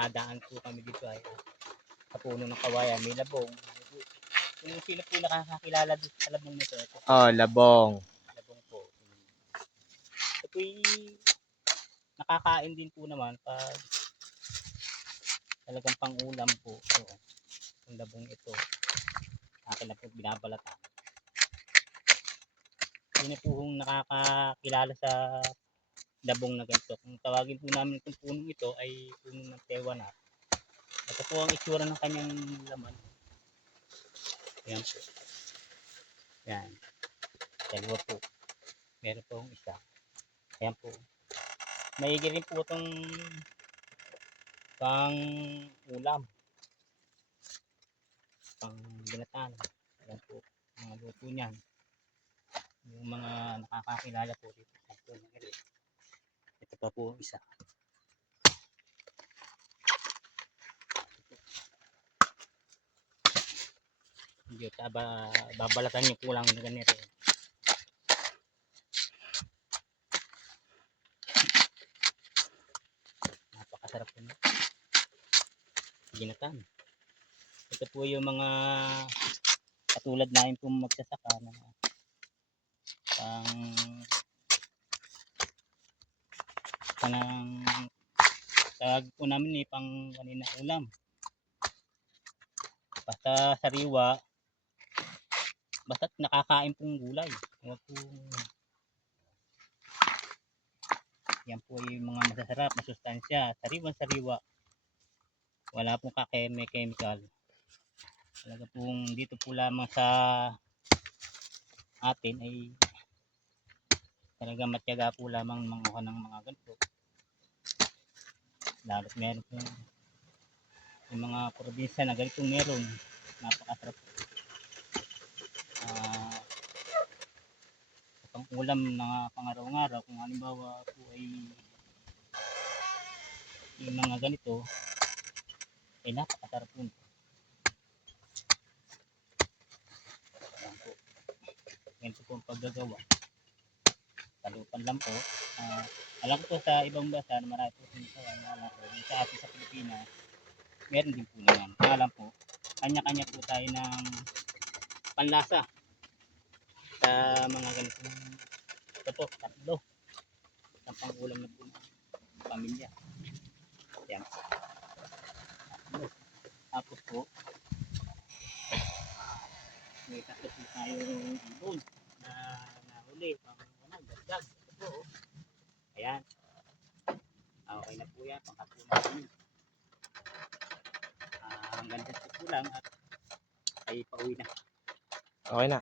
nakadaan po kami dito ay sa puno ng kawayan, may labong. Kung sino po nakakakilala dito sa labong nito, ito po, labong. labong po. Ito po'y nakakain din po naman pag talagang pang-ulam po. So, yung labong ito, akin na po binabalatan. Sino po kung nakakakilala sa labong na ganito. Kung tawagin po namin itong punong ito ay puno ng tewanat. Ito po ang itsura ng kanyang laman. Ayan po. Ayan. Dalawa po. Meron po ang isa. Ayan po. Maigi rin po itong pang ulam. Pang binatan. Ayan po. Mga luto niyan. Yung mga nakakakilala po dito. Ito pa po isa. Hindi babalatan yung kulang na ganito. Napakasarap po na. Ginatan. Ito po yung mga katulad namin po magsasaka na panang tawag po namin pang kanina ulam. Basta sariwa, basta't nakakain pong gulay. Yan po yung mga masasarap, masustansya. Sariwa. Wala pong chemical. Talaga pong dito po lamang sa atin ay talaga matyaga po lamang manguha ng mga ganito. Lalo't meron po yung mga probinsya na ganito meron. Napakasarap. Pang ulam na pangaraw-araw kung halimbawa po ay yung mga ganito ay napakasarap po. Ganito po ang paggagawa. Talupan lang po. Alam ko po sa ibang bansa na marami po sa atin sa Pilipinas meron din po naman. Alam po, kanya-kanya po tayo ng panlasa sa mga ganitong ito po, tatlo ang pangulam na po ng pamilya. Yan. Tapos po may tatlo po tayong ibon na nahuli pang dagdag. Ito po. Ayan. Okay na po yan. Pangkapunan namin. Hanggang dito po lang at ay pauwi na. Okay na.